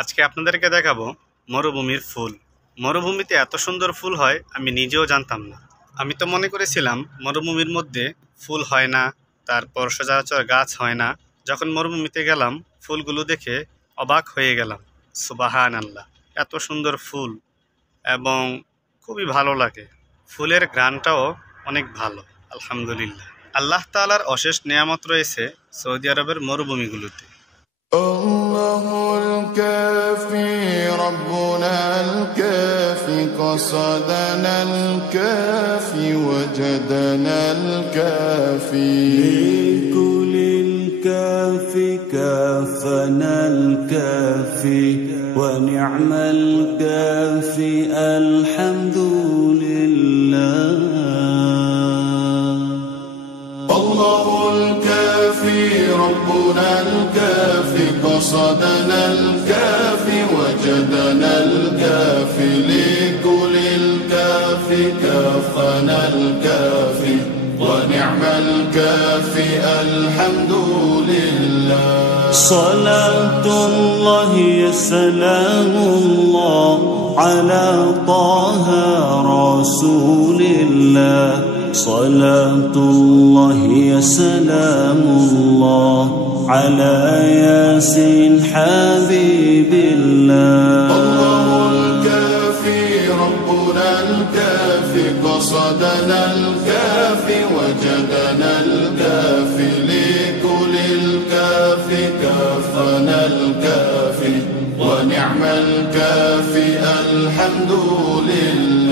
আজকে আপনাদেরকে দেখাবো মরুভূমির ফুল। মরুভূমিতে এত সুন্দর ফুল হয় আমি নিজেও জানতাম না। আমি তো মনে করেছিলাম মরুভূমির মধ্যে ফুল হয় না, তারপর সচরাচর গাছ হয় না। যখন মরুভূমিতে গেলাম ফুলগুলো দেখে অবাক হয়ে গেলাম। সুবহানাল্লাহ, এত সুন্দর ফুল এবং খুবই ভালো লাগে। ফুলের ঘ্রাণটাও অনেক ভালো। আলহামদুলিল্লাহ, আল্লাহ তাআলার অশেষ নেয়ামত রয়েছে সৌদি আরবের মরুভূমিগুলোতে। الله الكافي ربنا الكافي قصدنا الكافي وجدنا الكافي لكل الكافي كافنا الكافي ونعم الكافي الحمد لله. الله الكافي ربنا الكافي قصدنا الكافي وجدنا الكافي لكل الكافي كافنا الكافي ونعم الكافي الحمد لله. صلاة الله سلام الله على طه رسول الله. صلاة الله سلام الله على ياسين حبيب الله. الله الكافي ربنا الكافي قصدنا الكافي وجدنا الكافي لكل الكافي كافنا الكافي ونعم الكافي الحمد لله.